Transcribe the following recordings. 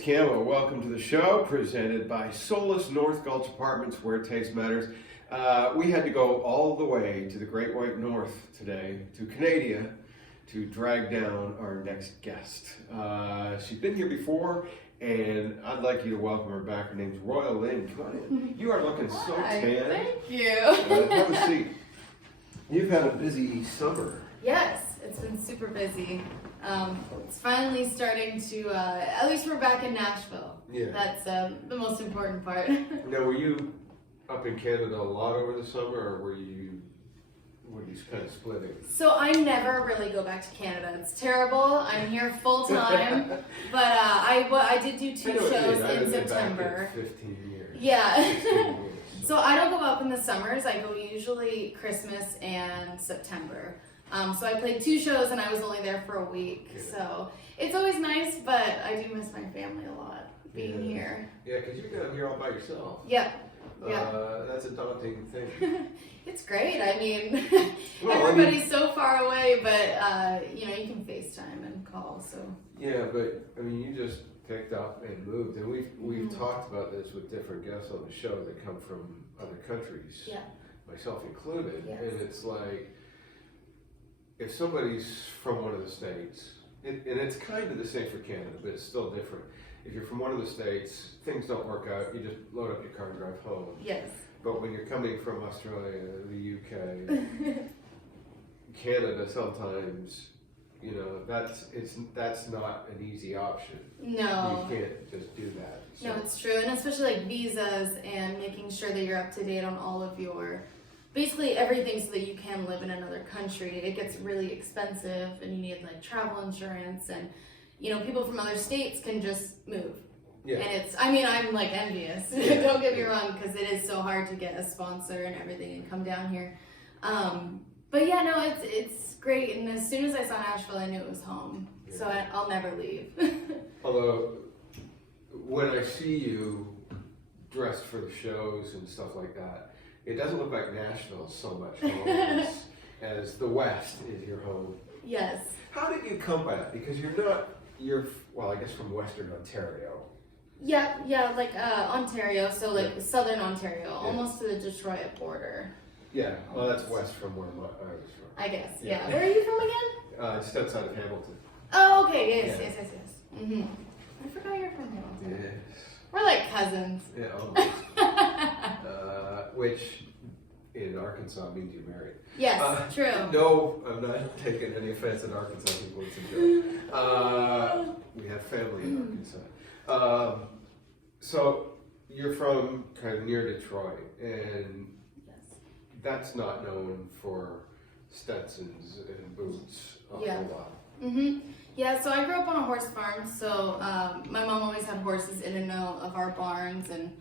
Camo. Welcome to the show, presented by Solus North Gulch Apartments, where taste matters. We had to go all the way to the Great White North today, to Canada, to drag down our next guest. She's been here before, and I'd like you to welcome her back. Her name's Royale Lynne. Come on in. You are looking so tan. Thank you. Have a seat. You've had a busy summer. Yes, it's been super busy. It's finally starting to, at least we're back in Nashville. Yeah. That's the most important part. Now, were you up in Canada a lot over the summer, or were you kind of splitting? So I never really go back to Canada. It's terrible. I'm here full time, but I did do two shows in September. 15 years. Yeah. 16 years. So I don't go up in the summers. I go usually Christmas and September. So I played two shows and I was only there for a week. Yeah. So it's always nice, but I do miss my family a lot being here. Yeah, because you're down here all by yourself. Yep. Yeah. That's a daunting thing. It's great. I mean, Well, everybody's so far away, but you can FaceTime and call. So. Yeah, but I mean, you just picked up and moved, and we've talked about this with different guests on the show that come from other countries, Yeah. myself included, Yes. and it's like, if somebody's from one of the states, and it's kind of the same for Canada, but it's still different. If you're from one of the states, things don't work out, you just load up your car and drive home. Yes. But when you're coming from Australia, the UK, Canada, sometimes, that's not an easy option. No. You can't just do that. So. No, it's true, and especially like visas and making sure that you're up to date on all of your, basically everything so that you can live in another country. It gets really expensive, and you need like travel insurance, and people from other states can just move. Yeah. And I'm like envious. Yeah. Don't get me wrong, because it is so hard to get a sponsor and everything and come down here. But yeah, no, it's great. And as soon as I saw Nashville, I knew it was home. Yeah. So I'll never leave. Although, when I see you dressed for the shows and stuff like that, it doesn't look like Nashville so much home as the West is your home. Yes. How did you come by that? Because you're I guess from Western Ontario. Yeah, like Ontario, so like Southern Ontario, almost to the Detroit border. Yeah, well, that's west from where I was from. I guess, Yeah. yeah. Where are you from again? Just outside of Hamilton. Oh, okay, yes. Yeah. I forgot you're from Hamilton. Yes. We're like cousins. Yeah, almost. Which in Arkansas means you're married. Yes, true. No, I'm not taking any offense at Arkansas people. It's a joke. We have family in Arkansas. So you're from kind of near Detroit, and that's not known for Stetsons and boots a whole lot. Yeah, so I grew up on a horse farm, so my mom always had horses in and out of our barns, and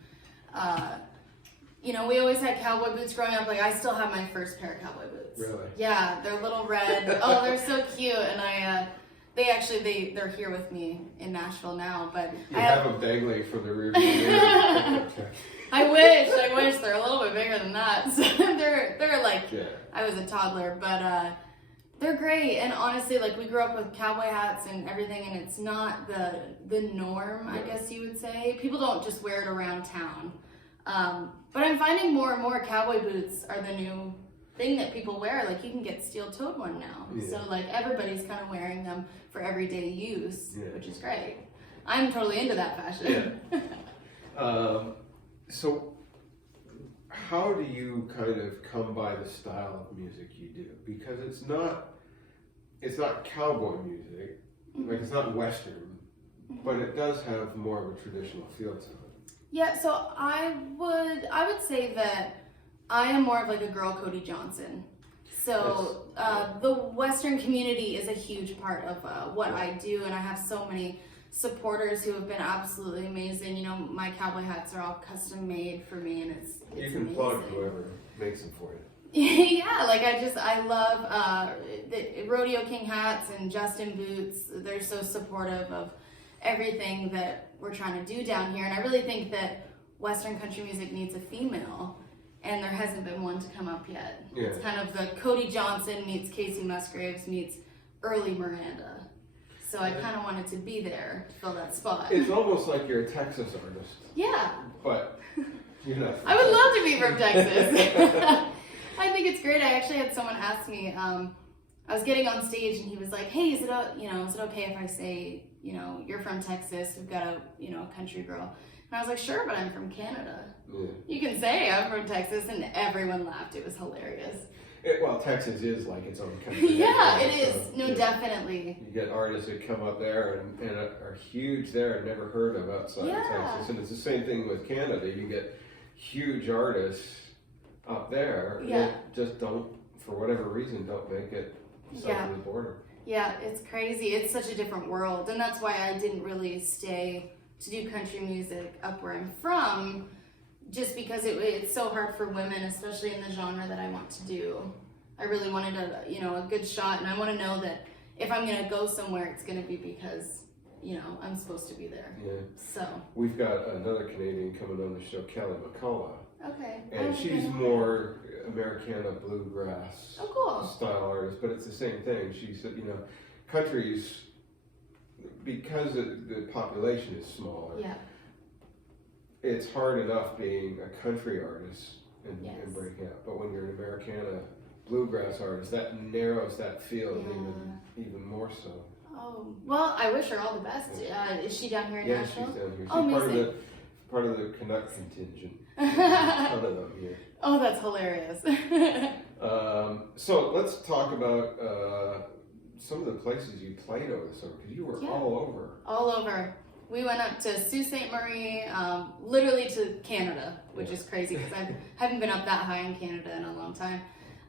we always had cowboy boots growing up. Like, I still have my first pair of cowboy boots. Really? Yeah, they're little red. Oh, they're so cute, and they're here with me in Nashville now, but you have them dangling from the rear view mirror. I wish they're a little bit bigger than that. So they're like, I was a toddler, but they're great. And honestly, like, we grew up with cowboy hats and everything, and it's not the norm, I guess you would say. People don't just wear it around town. But I'm finding more and more cowboy boots are the new thing that people wear. Like, you can get steel-toed one now. Yeah. So like, everybody's kind of wearing them for everyday use, Yeah. which is great. I'm totally into that fashion. Yeah. So how do you kind of come by the style of music you do? Because it's not cowboy music, like it's not Western, but it does have more of a traditional feel to it. Yeah, so I would say that I am more of like a girl Cody Johnson. So the Western community is a huge part of what I do, and I have so many supporters who have been absolutely amazing. My cowboy hats are all custom made for me, and it's You can amazing. plug whoever makes them for you. Yeah, like I love the Rodeo King hats and Justin boots. They're so supportive of everything that we're trying to do down here, and I really think that Western country music needs a female, and there hasn't been one to come up yet. Yeah. It's kind of the Cody Johnson meets Casey Musgraves meets early Miranda. So I kind of wanted to be there to fill that spot. It's almost like you're a Texas artist. Yeah. But you're not. I would love to be from Texas. I think it's great. I actually had someone ask me, I was getting on stage and he was like, hey, is it okay if I say, you're from Texas, we've got a country girl. And I was like, sure, but I'm from Canada. Yeah. You can say I'm from Texas, and everyone laughed. It was hilarious. Well, Texas is like its own country. Yeah, it is. So, no, definitely. You get artists that come up there and are huge there and never heard of outside of Texas. And it's the same thing with Canada. You get huge artists up there that just don't, for whatever reason, don't make it south of the border. Yeah, it's crazy. It's such a different world. And that's why I didn't really stay to do country music up where I'm from, just because it's so hard for women, especially in the genre that I want to do. I really wanted a good shot, and I want to know that if I'm going to go somewhere, it's going to be because, I'm supposed to be there. Yeah. So. We've got another Canadian coming on the show, Kelly McCullough. Okay. And she's more Americana bluegrass style artist, but it's the same thing. She said, country's, because the population is smaller, it's hard enough being a country artist and breaking out. But when you're an Americana bluegrass artist, that narrows that field even more so. Oh, well, I wish her all the best. Is she down here in Nashville? Yeah, she's down here. She's part of the Canuck contingent. There's a ton of them here. Oh, that's hilarious. So let's talk about some of the places you played over the summer, because you were all over. All over. We went up to Sault Ste. Marie, literally to Canada, which is crazy because I haven't been up that high in Canada in a long time.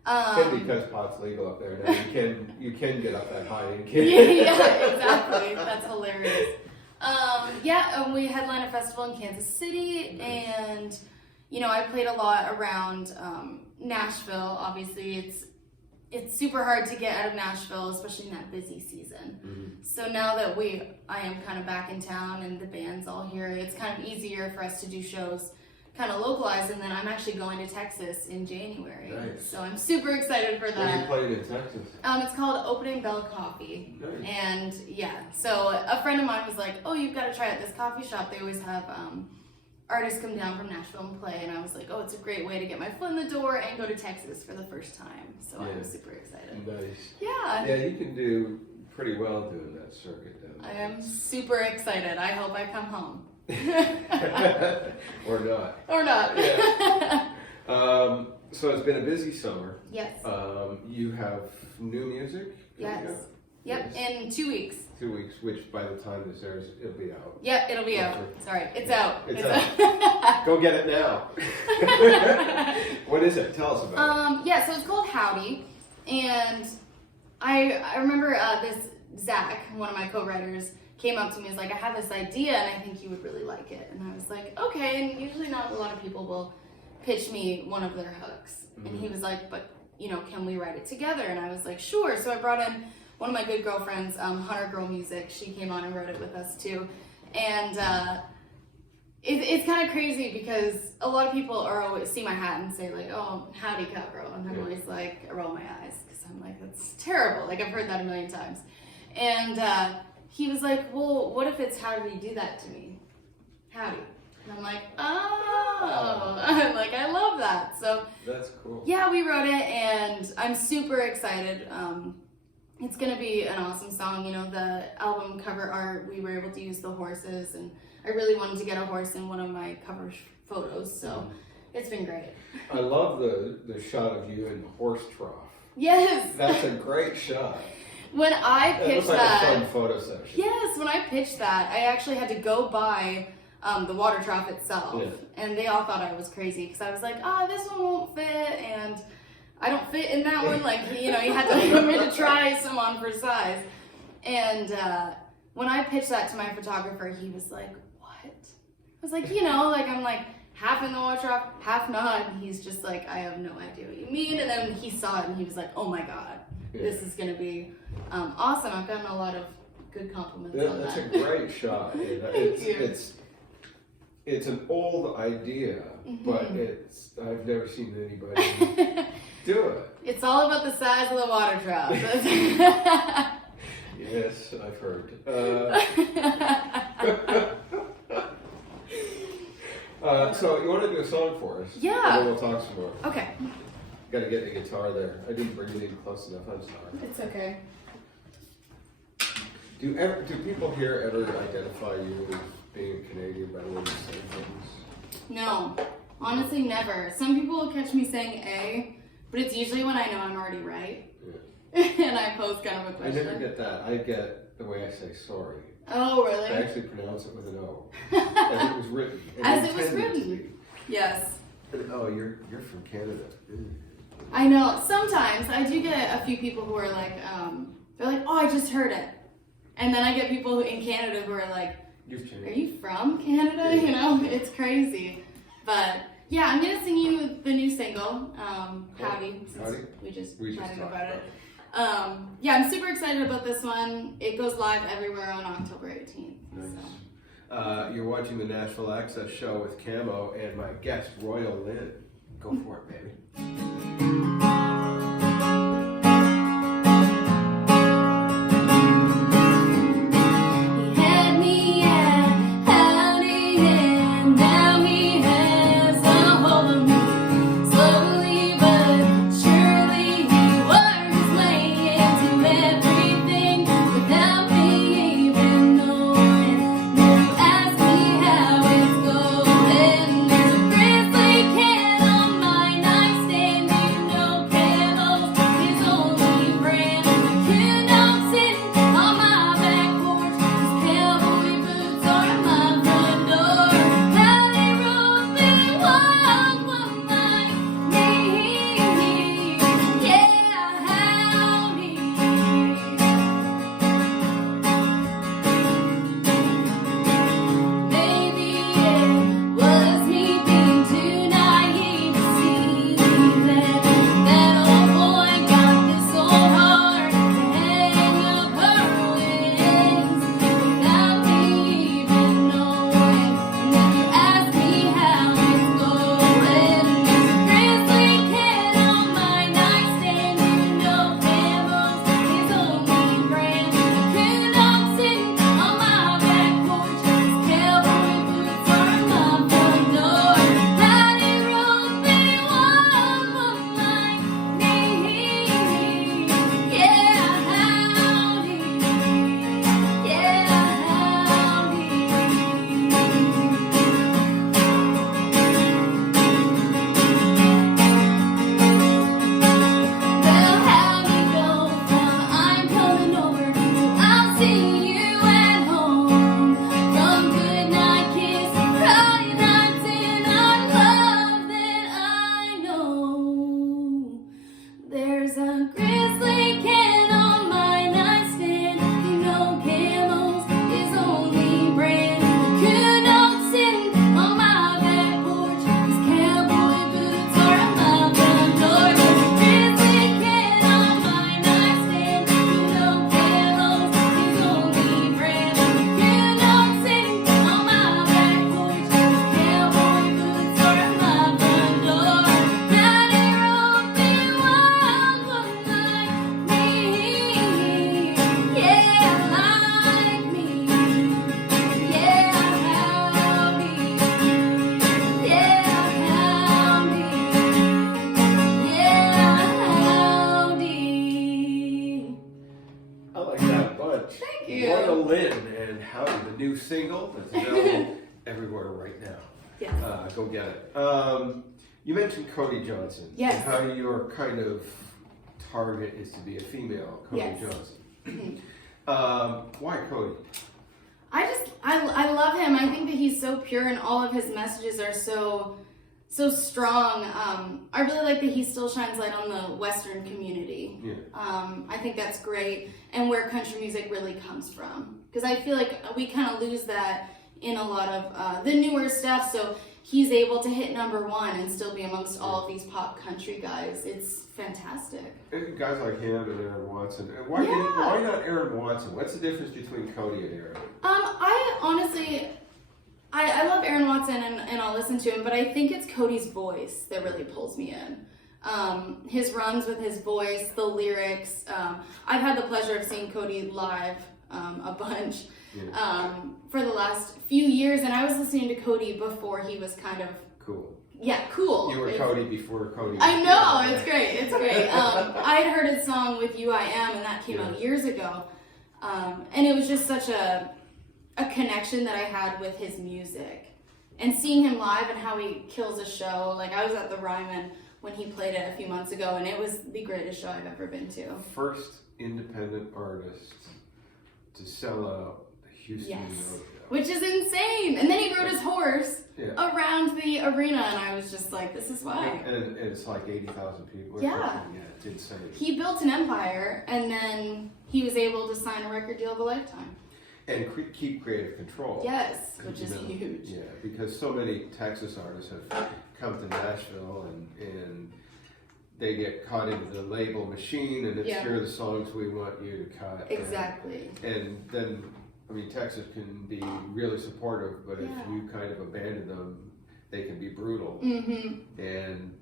And because pot's legal up there now, you can get up that high in Canada. Yeah, exactly. That's hilarious. We headlined a festival in Kansas City, and I played a lot around Nashville. Obviously, it's super hard to get out of Nashville, especially in that busy season. Mm-hmm. So now that I am kind of back in town and the band's all here, it's kind of easier for us to do shows kind of localized, and then I'm actually going to Texas in January. Nice. So I'm super excited for that. What are you playing in Texas? It's called Opening Bell Coffee. Nice. And so a friend of mine was like, oh, you've got to try it. This coffee shop, they always have artists come down from Nashville and play, and I was like, oh, it's a great way to get my foot in the door and go to Texas for the first time. So I'm super excited. Nice. Yeah. Yeah, you can do pretty well doing that circuit down there. I am super excited. I hope I come home. Or not. Or not. Yeah. So it's been a busy summer. Yes. You have new music? Yes. Yep, yes. In 2 weeks. 2 weeks, which by the time this airs, it'll be out. Yep, it'll be out. Sorry, it's out. It's out. Go get it now. What is it? Tell us about it. So it's called Howdy, and I remember this Zach, one of my co-writers, came up to me and was like, I have this idea and I think you would really like it. And I was like, okay. And usually not a lot of people will pitch me one of their hooks. Mm-hmm. And he was like, but can we write it together? And I was like, sure. So I brought in one of my good girlfriends, Hunter Girl Music. She came on and wrote it with us too. And it's kind of crazy because a lot of people always see my hat and say like, oh, howdy cowgirl. And I'm always like, I roll my eyes because I'm like, that's terrible. Like I've heard that a million times. And he was like, well, what if it's how did you do that to me? Howdy. And I'm like, oh. I'm like, I love that. So that's cool. Yeah, we wrote it and I'm super excited. It's going to be an awesome song. The album cover art, we were able to use the horses, and I really wanted to get a horse in one of my cover photos. So it's been great. I love the shot of you in the horse trough. Yes. That's a great shot. When I pitched that, it looks like a fun photo session. Yes, when I pitched that, I actually had to go by the water trough itself, and they all thought I was crazy because I was like, this one won't fit, and I don't fit in that one. Like, you had to try some on for size. And when I pitched that to my photographer, he was like, what? I was like, I'm like half in the water trough, half not, and he's just like, I have no idea what you mean. And then he saw it, and he was like, oh my God. This is going to be awesome. I've gotten a lot of good compliments on that. That's a great shot. Thank you. It's an old idea, but I've never seen anybody do it. It's all about the size of the water trough. Yes, I've heard. So you want to do a song for us? Yeah. And then we'll talk some more. Okay. Got to get the guitar there. I didn't bring it in close enough. I'm sorry. It's okay. Do people here ever identify you as being a Canadian by the way you say things? No, honestly, never. Some people will catch me saying A, but it's usually when I know I'm already right. Yeah. And I pose kind of a question. I never get that. I get the way I say sorry. Oh, really? I actually pronounce it with an O, as it was written. As it was written. Yes. Oh, you're from Canada. I know. Sometimes I do get a few people who are like, they're like, oh, I just heard it. And then I get people in Canada who are like, are you from Canada? You know, it's crazy. But yeah, I'm going to sing you the new single, Howdy, since Howdy? we just talked about it. Yeah, I'm super excited about this one. It goes live everywhere on October 18th. Nice. So. You're watching the Nashville Access Show with Camo and my guest, Royale Lynne. Go for it, baby. Royale Lynne and Howdy, the new single that's available everywhere right now. Yes. Go get it. You mentioned Cody Johnson. Yes. And how your kind of target is to be a female Cody Yes. Johnson. Why Cody? I love him. I think that he's so pure and all of his messages are so strong. I really like that he still shines light on the Western community. Yeah. I think that's great, and where country music really comes from. Because I feel like we kind of lose that in a lot of the newer stuff. So he's able to hit #1 and still be amongst all of these pop country guys. It's fantastic. And guys like him and Aaron Watson. And why not Aaron Watson? What's the difference between Cody and Aaron? I honestly, I love Aaron Watson and I'll listen to him, but I think it's Cody's voice that really pulls me in. His runs with his voice, the lyrics. I've had the pleasure of seeing Cody live a bunch for the last few years, and I was listening to Cody before he was kind of cool. Yeah, cool. You were Cody before Cody. I know, it's great, it's great. I had heard his song with You I Am, and that came out years ago. And it was just such a connection that I had with his music. And seeing him live and how he kills a show, like I was at the Ryman when he played it a few months ago, and it was the greatest show I've ever been to. First independent artist to sell out the Houston Rodeo. Which is insane. And then he rode his horse around the arena, and I was just like, this is why. And it's like 80,000 people. Yeah. It's insane. He built an empire, and then he was able to sign a record deal of a lifetime. And keep creative control. Yes, which is huge. Yeah, because so many Texas artists have come to Nashville and they get caught into the label machine, and it's here are the songs we want you to cut. Exactly. And then, I mean, Texas can be really supportive, but if you kind of abandon them, they can be brutal. Mm-hmm. And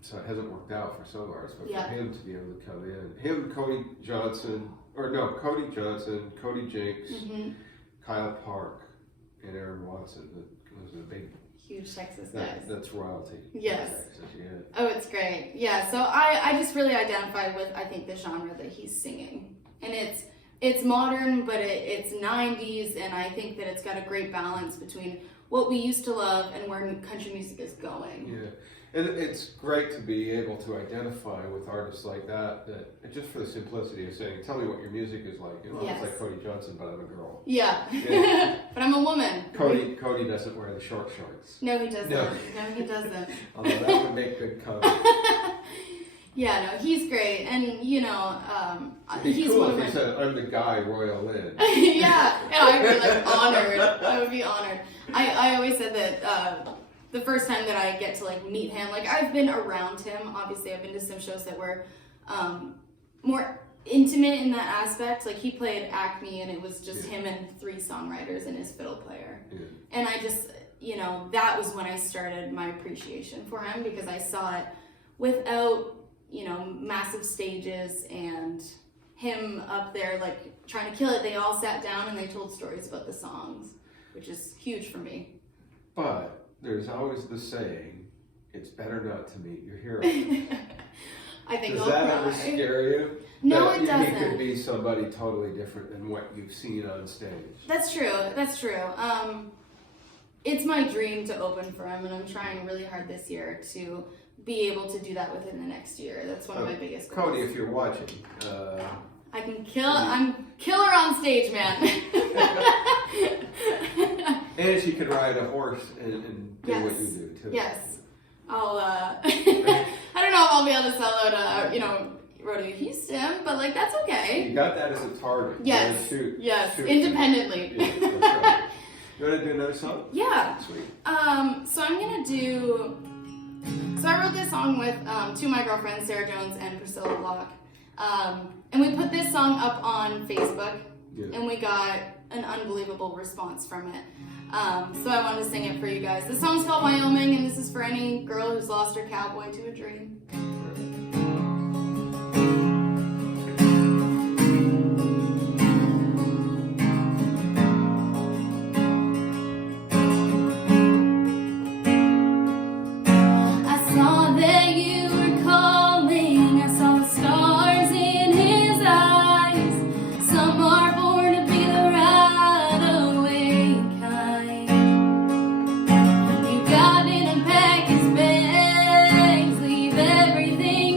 so it hasn't worked out for some artists, but for him to be able to come in, Cody Johnson, Cody Jinks, Kyle Park, and Aaron Watson. Those are the big, huge Texas guys. That's royalty. Yes. Texas, Oh, it's great. Yeah. So I just really identify with, I think, the genre that he's singing, and it's modern, but it's 90s, and I think that it's got a great balance between what we used to love and where country music is going. Yeah. And it's great to be able to identify with artists like that just for the simplicity of saying, tell me what your music is like. You know, it's like Cody Johnson, but I'm a girl. Yeah. But I'm a woman. Cody doesn't wear the short shorts. No, he doesn't. No, he doesn't. Although that would make good cover. Yeah, no, he's great. And, you know, he's cool one of if he said, I'm the guy, Royale Lynne. Yeah, I'd be like honored. I would be honored. I always said that the first time that I get to like meet him, like I've been around him. Obviously, I've been to some shows that were more intimate in that aspect. Like he played Acme, and it was just him and 3 songwriters and his fiddle player. Yeah. And I just, you know, that was when I started my appreciation for him, because I saw it without, you know, massive stages and him up there like trying to kill it. They all sat down and they told stories about the songs, which is huge for me. But there's always the saying, it's better not to meet your hero. I think Does that ever scare you? No, it doesn't. He could be somebody totally different than what you've seen on stage. That's true. That's true. It's my dream to open for him, and I'm trying really hard this year to be able to do that within the next year. That's one of my biggest goals. Cody, if you're watching, I can kill. I'm killer on stage, man. And she can ride a horse and do what you do too. Yes. I'll. I don't know if I'll be able to sell out. Rodeo Houston, but like that's okay. You got that as a target. Yes. Shoot Independently. Yeah, that's right. You want to do another song? Yeah. Sweet. So I'm gonna do. So I wrote this song with 2 of my girlfriends, Sarah Jones and Priscilla Locke. And we put this song up on Facebook, and we got an unbelievable response from it. So I wanted to sing it for you guys. This song's called Wyoming, and this is for any girl who's lost her cowboy to a dream. Everything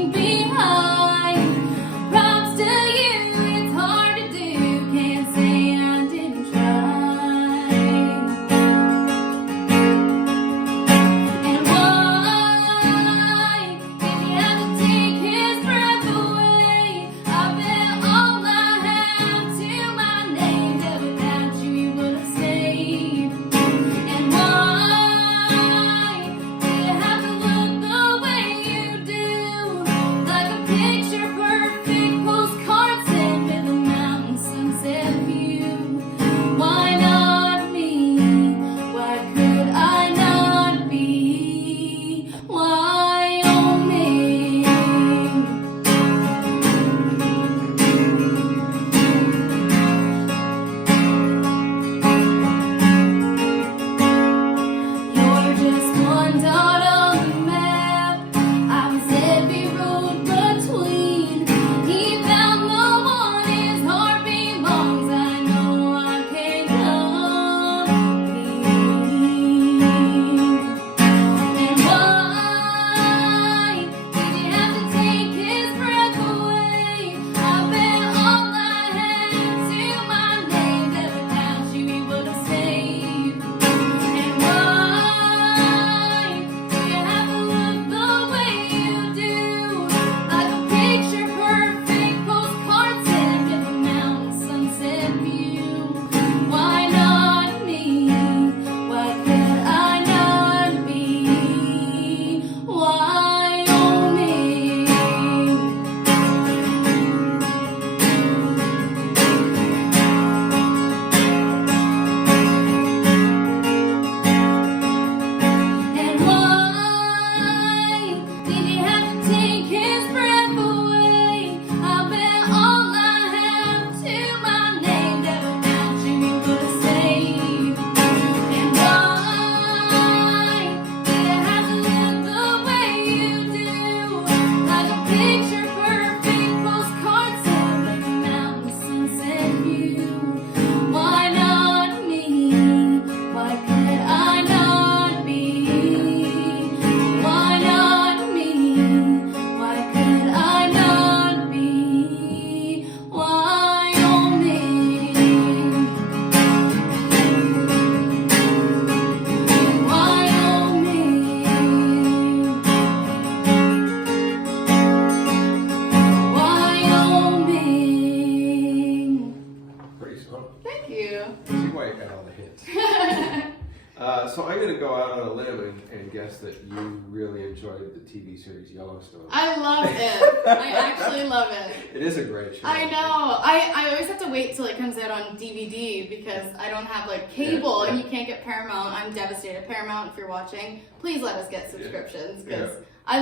guess that you really enjoyed the TV series Yellowstone. I love it. I actually love it. It is a great show. I know. I always have to wait till it comes out on DVD because I don't have like cable and you can't get Paramount. I'm devastated. Paramount, if you're watching, please let us get subscriptions because I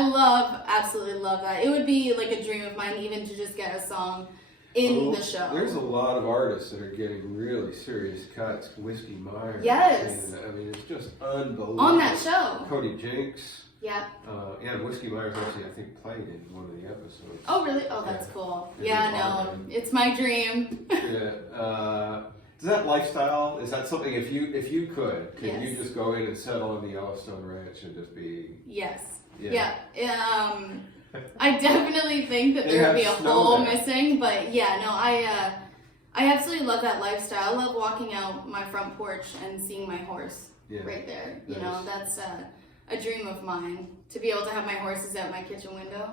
absolutely love that. It would be like a dream of mine even to just get a song in the show. There's a lot of artists that are getting really serious cuts. Whiskey Myers. Yes. And, I mean, it's just unbelievable. On that show. Cody Jinks. Yeah. And Whiskey Myers actually, I think, played in one of the episodes. Oh, really? Oh, that's cool. Yeah, no, it's my dream. Does that lifestyle, is that something, if you could you just go in and settle on the Yellowstone Ranch and just be... Yes. Yeah. I definitely think that there would be a hole missing, but yeah, no, I absolutely love that lifestyle. I love walking out my front porch and seeing my horse right there. You know, that's a dream of mine, to be able to have my horses out my kitchen window.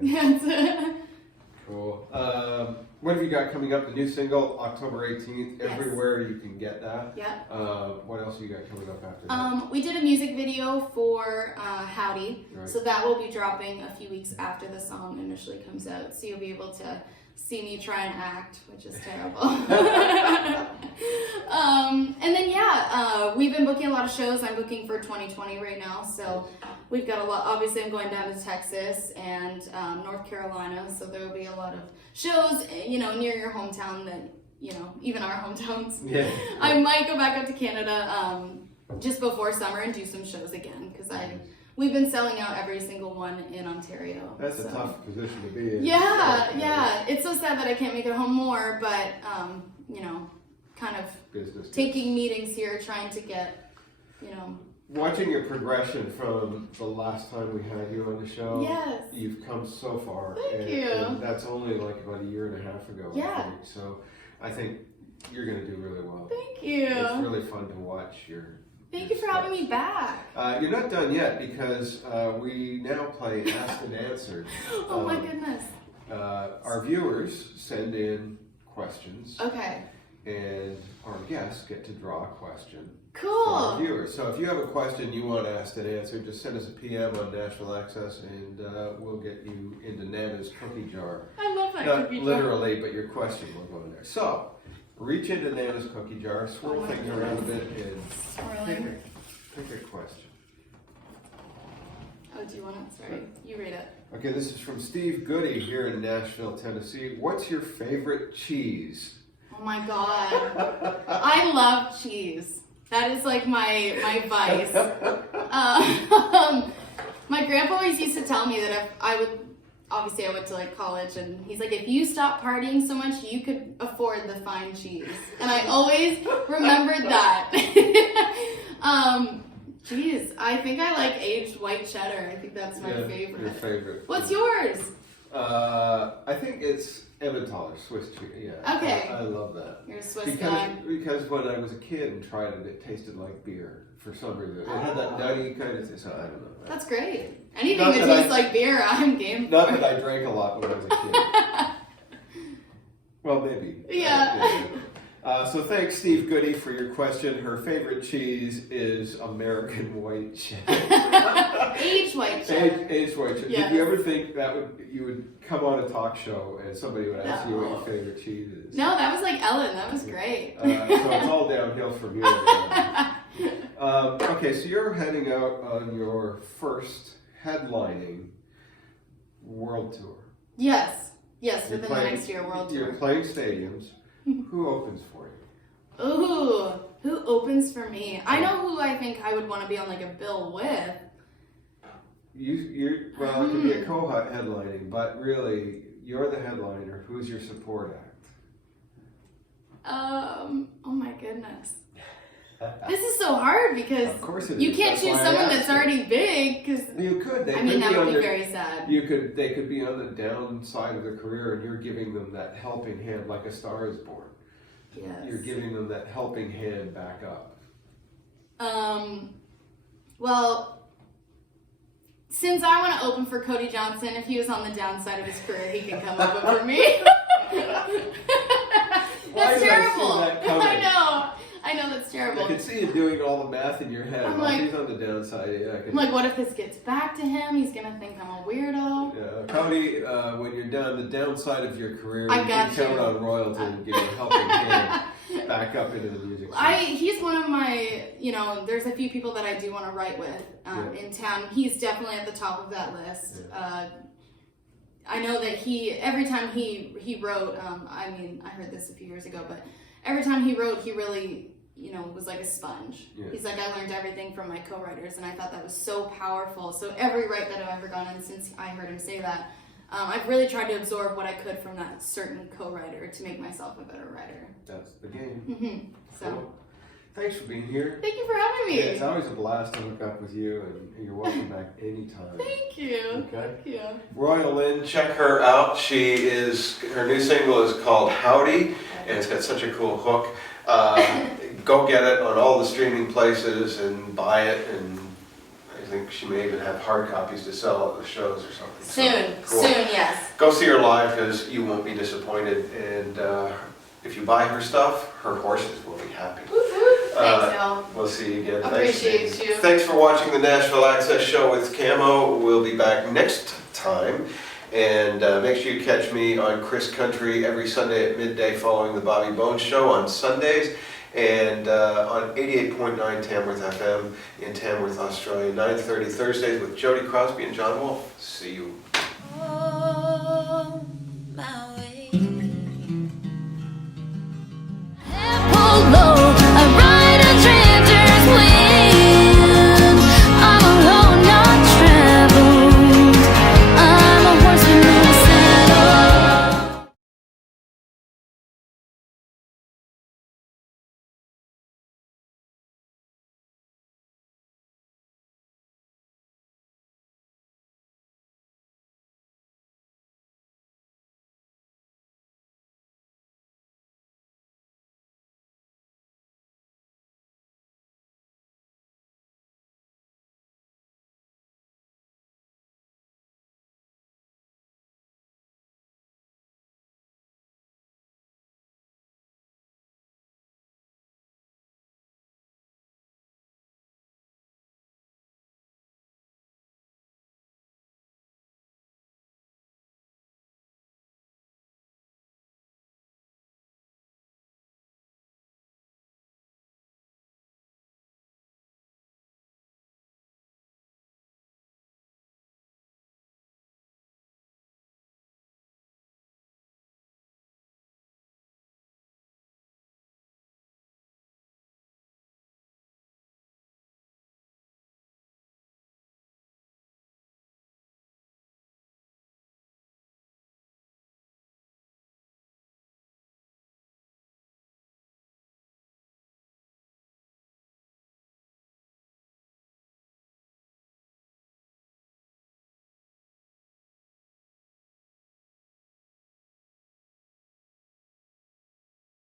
Nice. Cool. What have you got coming up? The new single, October 18th. Everywhere you can get that. Yeah. What else have you got coming up after that? We did a music video for Howdy. Right. So that will be dropping a few weeks after the song initially comes out. So you'll be able to see me try and act, which is terrible. And then, we've been booking a lot of shows. I'm booking for 2020 right now. So we've got a lot. Obviously, I'm going down to Texas and North Carolina. So there will be a lot of shows, near your hometown that, even our hometowns. Yeah. I might go back up to Canada just before summer and do some shows again because we've been selling out every single one in Ontario. That's a tough position to be in. Yeah. It's so sad that I can't make it home more, but, kind of business taking meetings here, trying to get, Watching your progression from the last time we had you on the show, you've come so far. Thank you. And that's only like about a year and a half ago, I think. So I think you're going to do really well. Thank you. It's really fun to watch your... Thank you for having me back. You're not done yet because we now play Asked and Answered. Oh my goodness. Our viewers send in questions. Okay. And our guests get to draw a question. Cool. For our viewers. So if you have a question you want asked and answered, just send us a PM on Nashville Access and we'll get you into Nana's cookie jar. I love that cookie jar. Not literally, but your question will go in there. So, reach into Nana's cookie jar, swirl things around a bit, and pick a question. Oh, do you want it? Sorry, you read it. Okay, this is from Steve Goody here in Nashville, Tennessee. What's your favorite cheese? Oh my God. I love cheese. That is like my vice. My grandpa always used to tell me that if I went to like college and he's like, if you stop partying so much, you could afford the fine cheese. And I always remembered that. Geez, I think I like aged white cheddar. I think that's my favorite. Your favorite. What's yours? I think it's Emmentaler Swiss cheese. Yeah. Okay. I love that. You're a Swiss guy. Because when I was a kid and tried it, it tasted like beer for some reason. It had that nutty kind of thing. So I don't know. That's great. Anything that tastes like beer, I'm game for. Not that I drank a lot when I was a kid. Well, maybe. Yeah. So thanks, Steve Goody, for your question. Her favorite cheese is American white cheddar. Aged white cheddar. Aged white cheddar. Yes. Did you ever think you would come on a talk show and somebody would ask you what your favorite cheese is? No, that was like Ellen. That was great. So it's all downhill from here. Okay, so you're heading out on your first headlining world tour. Yes, within the next year, world tour. You're playing stadiums. Who opens for you? Ooh, who opens for me? I know who I think I would want to be on like a bill with. It could be a co-headlining, but really, you're the headliner. Who's your support act? Oh my goodness. This is so hard because of course it you is. Can't choose someone that's already big. Cause you could. that would be very sad. They could be on the downside of their career, and you're giving them that helping hand, like A Star Is Born. Yes. You're giving them that helping hand back up. Well, since I want to open for Cody Johnson, if he was on the downside of his career, he can come open for me. That's terrible. I know that's I terrible. can see you doing all the math in your head. I'm While like- he's on the downside. Yeah, I can. I'm like, what if this gets back to him? He's gonna think I'm a weirdo. Yeah, Cody, when you're down the downside of your career, I you got can count you. on Royal to give you a helping hand back up into the music scene. He's one of my, there's a few people that I do want to write with in town. He's definitely at the top of that list. Yeah. I know that every time he wrote, I heard this a few years ago, but every time he wrote, he really, was like a sponge. Yeah. He's like, I learned everything from my co-writers, and I thought that was so powerful. So every write that I've ever gone on since I heard him say that, I've really tried to absorb what I could from that certain co-writer to make myself a better writer. That's the game. Mm-hmm. So. Cool. Thanks for being here. Thank you for having me. Yeah, it's always a blast to hook up with you, and you're welcome back anytime. Thank you. Okay. Thank you. Royale Lynne, check her out. Her new single is called Howdy, and it's got such a cool hook. Go get it on all the streaming places and buy it, and I think she may even have hard copies to sell at the shows or something. Soon, So, cool. soon, yes. Go see her live because you won't be disappointed, and if you buy her stuff, her horses will be happy. Thanks, y'all. We'll see you again. Appreciate Thanks. you. Thanks for watching the Nashville Access Show with Camo. We'll be back next time. And make sure you catch me on Chris Country every Sunday at midday following the Bobby Bones Show on Sundays. And on 88.9 Tamworth FM in Tamworth, Australia, 9:30 Thursdays with Jody Crosby and John Wolfe. See you.